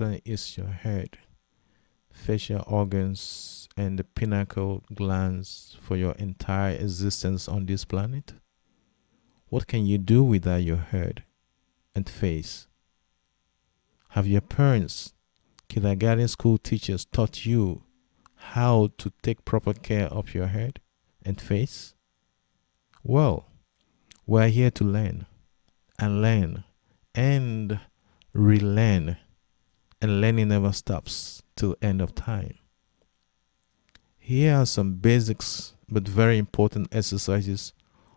important is your head, facial organs, and the pinnacle glands for your entire existence on this planet? What can you do without your head and face? Have your parents, kindergarten school teachers taught you how to take proper care of your head and face? Well, we're here to learn and relearn, and learning never stops till end of time. Here are some basics but very important exercises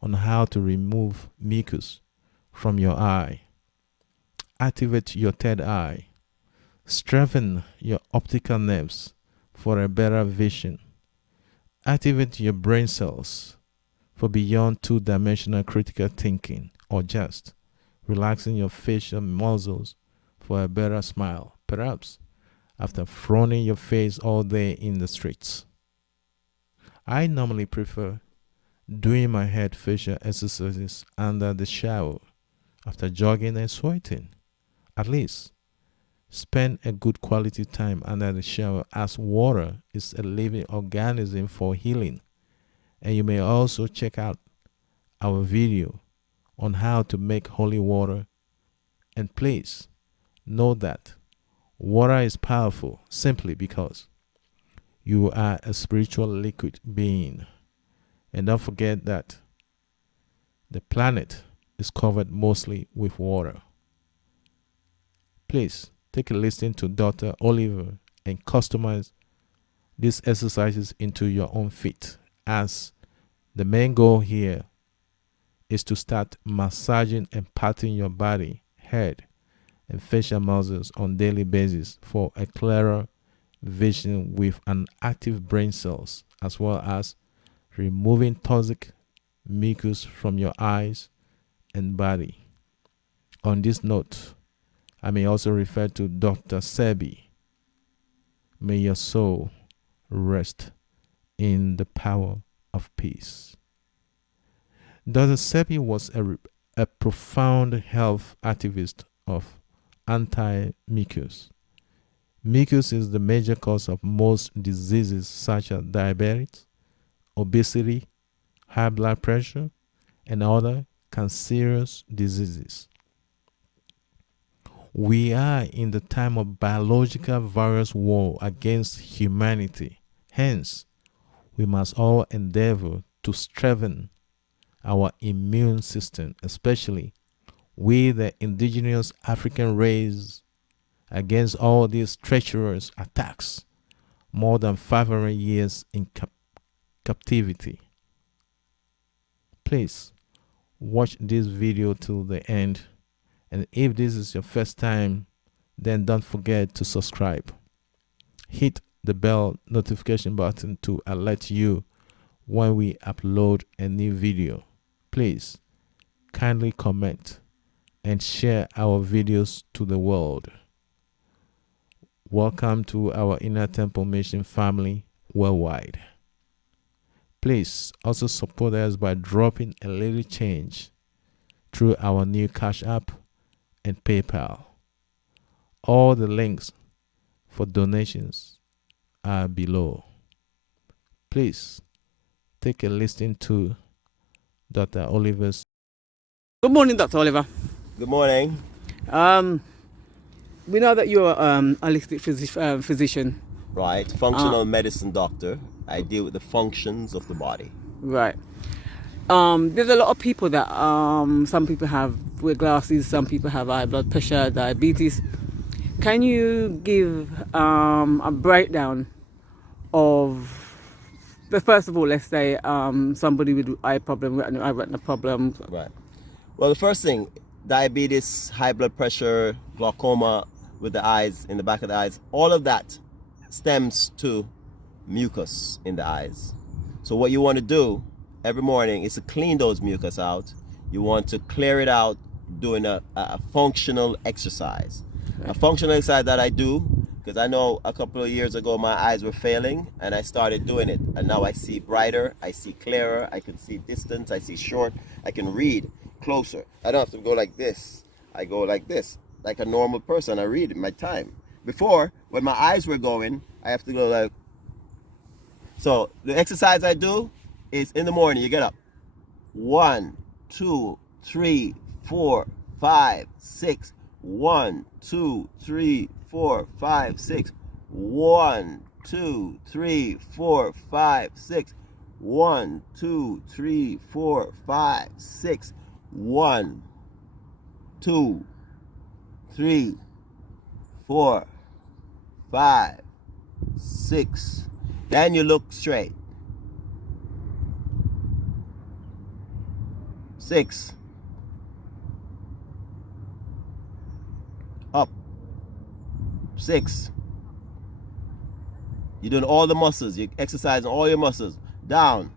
on how to remove mucus from your eye, activate your third eye, strengthen your optical nerves for a better vision, activate your brain cells for beyond two-dimensional critical thinking, or just relaxing your facial muscles for a better smile, perhaps after frowning your face all day in the streets. I normally prefer doing my head facial exercises under the shower after jogging and sweating. At least spend a good quality time under the shower, as water is a living organism for healing. And you may also check out our video on how to make holy water. And please know that water is powerful simply because you are a spiritual liquid being. And don't forget that the planet is covered mostly with water. Please take a listen to Dr. Oliver and customize these exercises into your own fit, as the main goal here is to start massaging and patting your body, head, and facial muscles on daily basis for a clearer vision with an active brain cells, as well as removing toxic mucus from your eyes and body. On this note, I may also refer to Dr. Sebi. May your soul rest in the power of peace. Dr. Sebi was a profound health activist of anti-mucus. Mucus is the major cause of most diseases such as diabetes, obesity, high blood pressure, and other cancerous diseases. We are in the time of biological virus war against humanity. Hence, we must all endeavor to strengthen our immune system, especially with the indigenous African race, against all these treacherous attacks more than 500 years in captivity. Please watch this video till the end, and if this is your first time, then don't forget to subscribe. Hit the bell notification button to alert you when we upload a new video. Please kindly comment and share our videos to the world. Welcome to our Inner Temple Mission family worldwide. Please also support us by dropping a little change through our new Cash App and PayPal. All the links for donations are below. Please take a listen to Dr. Oliver's. Good morning, Dr. Oliver. Good morning. We know that you're a holistic physician. Right, functional medicine doctor. I deal with the functions of the body. Right. There's a lot of people that some people wear glasses, some people have high blood pressure, diabetes. Can you give a breakdown of first of all, let's say somebody with eye problem, eye retina problem. Right. Well, the first thing, diabetes, high blood pressure, glaucoma with the eyes, in the back of the eyes, all of that stems to mucus in the eyes. So what you want to do every morning is to clean those mucus out. You want to clear it out doing a functional exercise. Okay. A functional exercise that I do, because I know a couple of years ago my eyes were failing and I started doing it, and now I see brighter, I see clearer, I can see distance, I see short, I can read closer. I don't have to go like this. I go like this, like a normal person. I read in my time. Before, when my eyes were going, I have to go like, so the exercise I do is in the morning, you get up. 1, 2, 3, 4, 5, 6. 1, 2, 3, 4, 5, 6. 1, 2, 3, 4, 5, 6. 1, 2, 3, 4, 5, 6. 1, 2, 3, 4, 5, 6. Then you look straight. 6. Up. 6. You're doing all the muscles. You're exercising all your muscles. Down.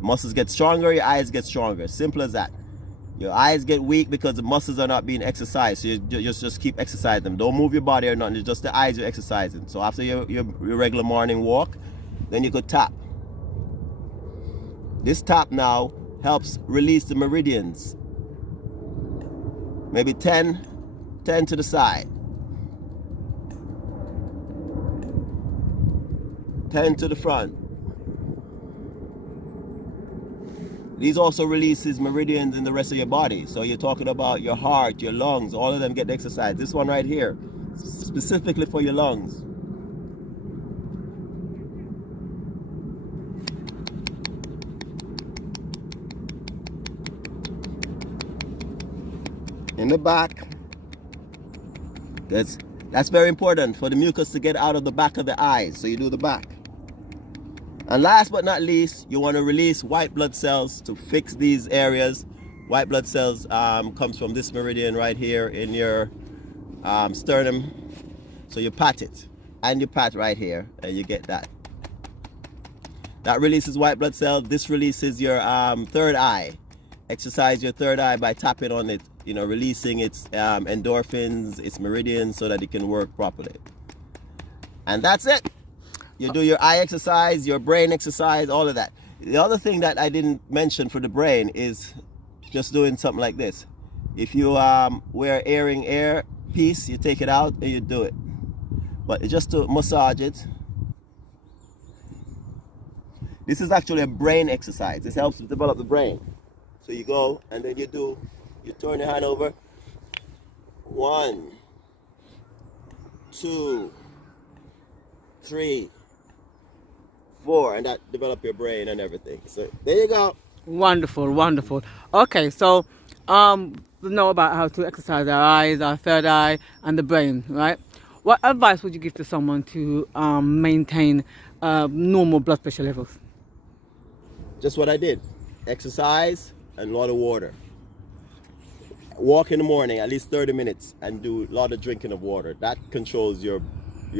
Muscles get stronger, your eyes get stronger. Simple as that. Your eyes get weak because the muscles are not being exercised. So you just keep exercising them. Don't move your body or nothing. It's just the eyes you're exercising. So after your regular morning walk, then you could tap. This tap now helps release the meridians. Maybe 10 to the side. 10 to the front. These also releases meridians in the rest of your body. So you're talking about your heart, your lungs, all of them get exercise. This one right here, specifically for your lungs. In the back. That's very important for the mucus to get out of the back of the eyes. So you do the back. And last but not least, you want to release white blood cells to fix these areas. White blood cells comes from this meridian right here in your sternum. So you pat it, and you pat right here, and you get that. That releases white blood cells. This releases your third eye. Exercise your third eye by tapping on it, you know, releasing its endorphins, its meridians, so that it can work properly. And that's it. You do your eye exercise, your brain exercise, all of that. The other thing that I didn't mention for the brain is just doing something like this. If you wear hearing air piece, you take it out and you do it. But just to massage it. This is actually a brain exercise. This helps to develop the brain. So you go and then you turn your hand over. 1, 2, 3, 4, and that develop your brain and everything. So there you go. Wonderful, wonderful. Okay, so we know about how to exercise our eyes, our third eye, and the brain, right? What advice would you give to someone to maintain normal blood pressure levels? Just what I did. Exercise and a lot of water. Walk in the morning at least 30 minutes and do a lot of drinking of water. That controls your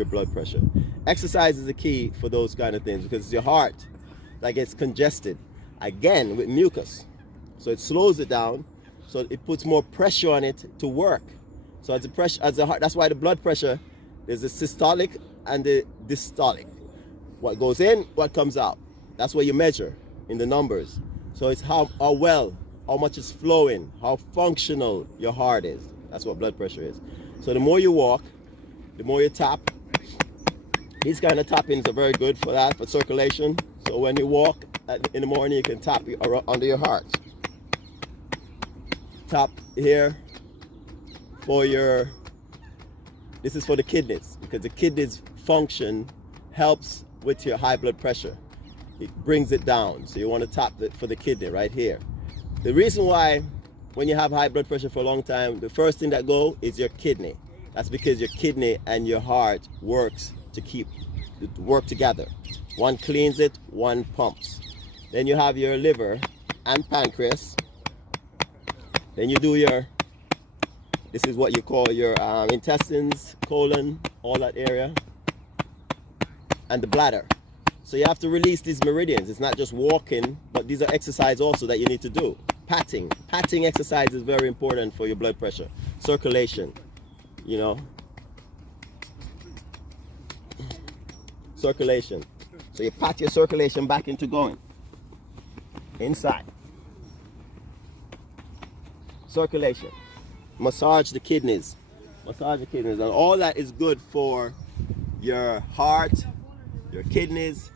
blood pressure. Exercise is the key for those kind of things because your heart that gets congested again with mucus. So it slows it down, so it puts more pressure on it to work. So as the heart, that's why the blood pressure, there's the systolic and the diastolic. What goes in, what comes out. That's what you measure in the numbers. So it's how much is flowing, how functional your heart is. That's what blood pressure is. So the more you walk, the more you tap. These kind of tappings are very good for that, for circulation. So when you walk in the morning, you can tap under your heart. Tap here this is for the kidneys, because the kidneys function helps with your high blood pressure. It brings it down. So you want to tap for the kidney right here. The reason why when you have high blood pressure for a long time, the first thing that go is your kidney. That's because your kidney and your heart work together. One cleans it, one pumps. Then you have your liver and pancreas. Then you do this is what you call your intestines, colon, all that area, and the bladder. So you have to release these meridians. It's not just walking, but these are exercises also that you need to do. Patting exercise is very important for your blood pressure. Circulation, you know. Circulation. So you pat your circulation back into going. Inside. Circulation. massage the kidneys. Massage the kidneys. And all that is good for your heart, your kidneys,